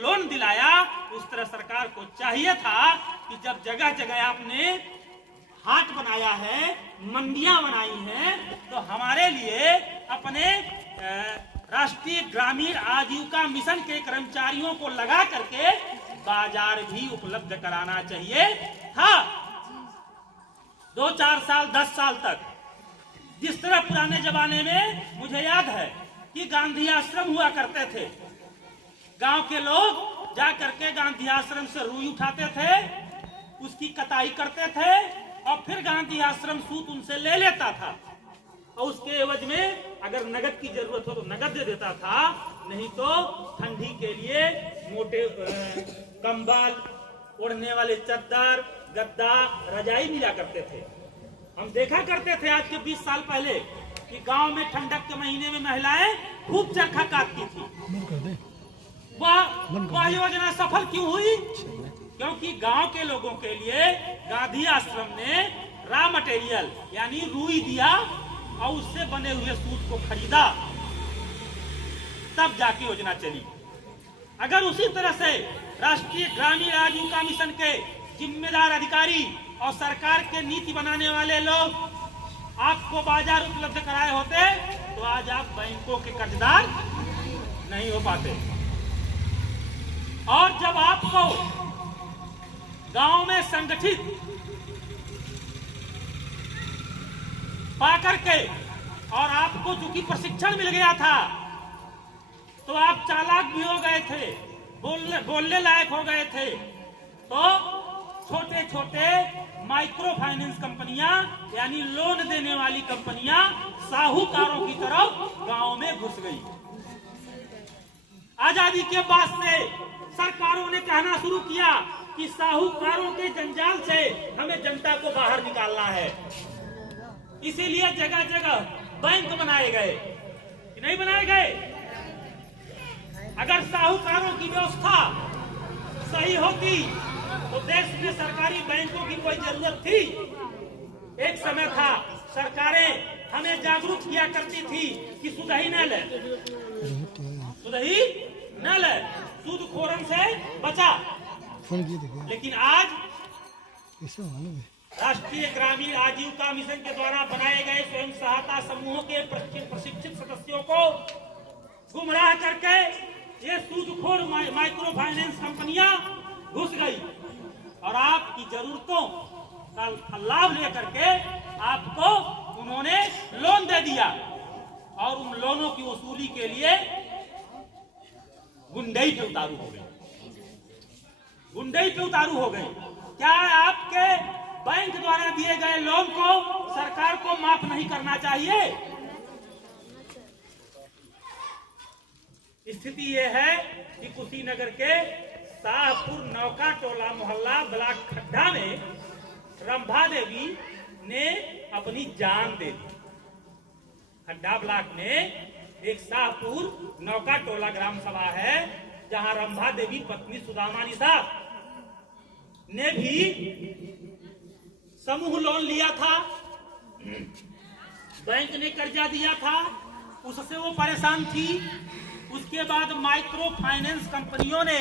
Loan दिलाया, उस तरह सरकार को चाहिए था कि जब जगह जगह आपने हाट बनाया है, मंडियां बनाई हैं, तो हमारे लिए अपने राष्ट्रीय ग्रामीण आजीविका मिशन के कर्मचारियों को लगा करके बाजार भी उपलब्ध कराना चाहिए था। 2-4 साल 10 साल तक जिस तरह पुराने जमाने में मुझे याद है कि गांधी आश्रम हुआ करते थे, गांव के लोग जा करके गांधी आश्रम से रुई उठाते थे, उसकी कटाई करते थे और फिर गांधी आश्रम सूत उनसे ले लेता था और उसके एवज में अगर नगद की जरूरत हो तो नगद दे देता था, नहीं तो ठंडी के लिए मोटे कंबल, ओढ़ने वाले चद्दर, गद्दा, रजाई मिला करते थे। हम देखा करते थे आज के 20 साल पहले कि गांव में ठंडक के महीने में महिलाएं खूब चरखा काटती थी। वह योजना सफल क्यों हुई? क्योंकि गांव के लोगों के लिए गांधी आश्रम ने रॉ मटेरियल यानी रुई दिया और उससे बने हुए सूत को खरीदा, तब जाके योजना चली। अगर उसी तरह से राष्ट्रीय ग्रामीण आजीविका मिशन के जिम्मेदार अधिकारी और सरकार के नीति बनाने वाले लोग आपको बाजार उपलब्ध कराए होते तो आज आप बैंकों के कर्जदार नहीं हो पाते। और जब आपको गांव में संगठित पाकर के और आपको चूंकि प्रशिक्षण मिल गया था तो आप चालाक भी हो गए थे, बोलने लायक हो गए थे, तो छोटे छोटे माइक्रो फाइनेंस कंपनियां यानी लोन देने वाली कंपनियां साहूकारों की तरफ गांव में घुस गई। आजादी के बाद से सरकारों ने कहना शुरू किया कि साहूकारों के जंजाल से हमें जनता को बाहर निकालना है, इसीलिए जगह जगह बैंक बनाए गए कि नहीं बनाए गए। अगर साहूकारों की व्यवस्था सही होती तो देश में सरकारी बैंकों की कोई जरूरत थी? एक समय था सरकारें हमें जागरूक किया करती थी कि सुधही न ले, सुधही न ले, सूदखोरन से बचा। लेकिन आज राष्ट्रीय ग्रामीण आजीविका मिशन के द्वारा बनाए गए स्वयं सहायता समूहों के प्रशिक्षित सदस्यों को गुमराह करके ये सूदखोर माइक्रो फाइनेंस कंपनियां घुस गई और आपकी जरूरतों का लाभ लेकर के आपको उन्होंने लोन दे दिया और उन लोनों की वसूली के लिए गुंडई पे उतारू हो गए, गुंडई पे उतारू हो गए। क्या आपके बैंक द्वारा दिए गए लोन को सरकार को माफ नहीं करना चाहिए? स्थिति यह है कि कुशीनगर के शाहपुर नौका टोला मोहल्ला ब्लॉक खड्डा में रंभा देवी ने अपनी जान दे दी। खड्डा ब्लॉक में एक शाहपुर नौका टोला ग्राम सभा है जहां रंभा देवी पत्नी सुदामा निशा ने भी समूह लोन लिया था, बैंक ने कर्जा दिया था, उससे वो परेशान थी। उसके बाद माइक्रो फाइनेंस कंपनियों ने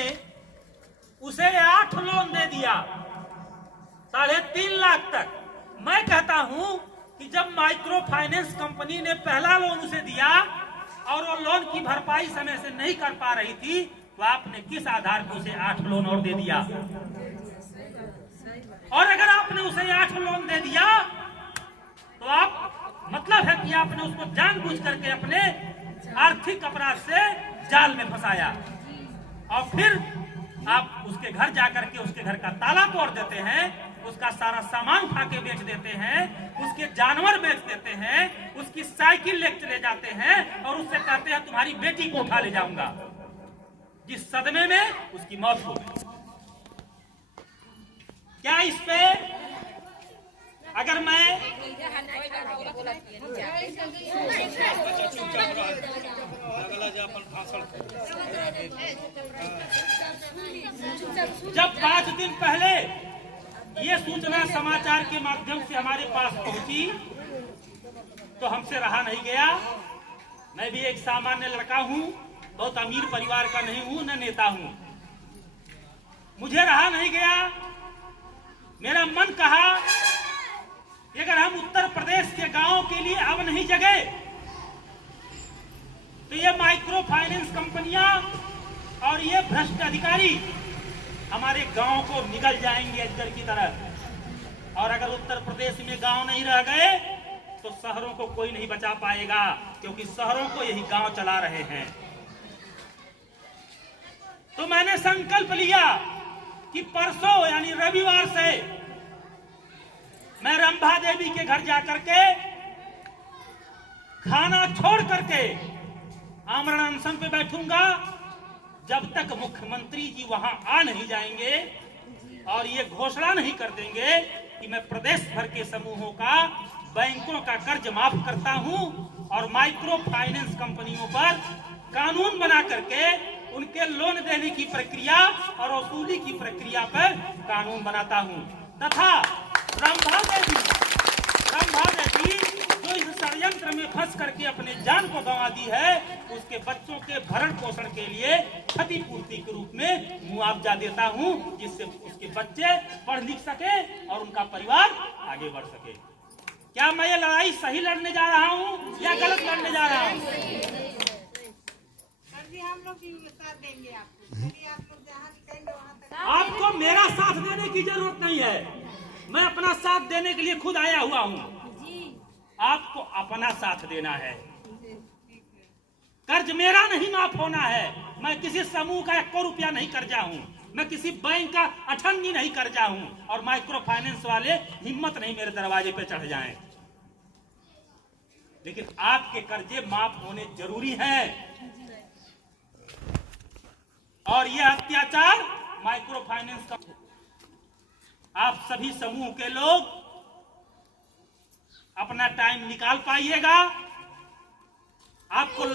उसे 8 लोन दे दिया 3.5 लाख तक। मैं कहता हूं कि जब माइक्रो फाइनेंस कंपनी ने पहला लोन उसे दिया और वो लोन की भरपाई समय से नहीं कर पा रही थी तो आपने किस आधार पर उसे 8 लोन और दे दिया? और अगर आपने उसे 8 लोन दे दिया तो आप मतलब है कि आपने उसको जानबूझ करके अपने आर्थिक अपराध से जाल में फंसाया और फिर आप उसके घर जाकर के उसके घर का ताला तोड़ देते हैं, उसका सारा सामान उठा के बेच देते हैं, उसके जानवर बेच देते हैं, उसकी साइकिल ले चले जाते हैं और उससे कहते हैं तुम्हारी बेटी को उठा ले जाऊंगा, जिस सदमे में उसकी मौत हो गई। क्या इस पे अगर मैं जब 5 दिन पहले ये सूचना समाचार के माध्यम से हमारे पास पहुंची तो हमसे रहा नहीं गया। मैं भी एक सामान्य लड़का हूं, बहुत अमीर परिवार का नहीं हूं, न नेता हूं, मुझे रहा नहीं गया, मेरा मन कहा कि अगर हम उत्तर प्रदेश के गांवों के लिए अब नहीं जगे तो ये माइक्रो फाइनेंस कंपनियां और ये भ्रष्ट अधिकारी हमारे गांव को निगल जाएंगे अजगर की तरह। और अगर उत्तर प्रदेश में गांव नहीं रह गए तो शहरों को कोई नहीं बचा पाएगा, क्योंकि शहरों को यही गांव चला रहे हैं। तो मैंने संकल्प लिया कि परसों यानी रविवार से मैं रंभा देवी के घर जाकर के खाना छोड़ करके आमरण अनशन पे बैठूंगा जब तक मुख्यमंत्री जी वहां आ नहीं जाएंगे और ये घोषणा नहीं कर देंगे कि मैं प्रदेश भर के समूहों का, बैंकों का कर्ज माफ करता हूं और माइक्रो फाइनेंस कंपनियों पर कानून बना करके उनके लोन देने की प्रक्रिया और वसूली की प्रक्रिया पर कानून बनाता हूं। तथा रंभा देवी जो इस षड्यंत्र में फंस करके अपने जान को गंवा दी है, उसके बच्चों के भरण पोषण के लिए क्षतिपूर्ति के रूप में मुआवजा देता हूं, जिससे उसके बच्चे पढ़ लिख सके और उनका परिवार आगे बढ़ सके। क्या मैं ये लड़ाई सही लड़ने जा रहा हूं या गलत लड़ने जा रहा हूं? हम लोग भी साथ देंगे आपको। आप लोग जहाँ कहेंगे वहाँ तक। आपको मेरा साथ देने की जरूरत नहीं है, मैं अपना साथ देने के लिए खुद आया हुआ हूँ। आपको अपना साथ देना है। कर्ज मेरा नहीं माफ होना है। मैं किसी समूह का 1 रुपया नहीं कर्जा हूँ, मैं किसी बैंक का अठन्नी नहीं कर्जा हूँ, और माइक्रो फाइनेंस वाले हिम्मत नहीं मेरे दरवाजे पे चढ़ जाएं। लेकिन आपके कर्जे माफ होने जरूरी हैं। और यह अत्याचार माइक्रो फाइनेंस का, आप सभी समूह के लोग अपना टाइम निकाल पाइएगा। आपको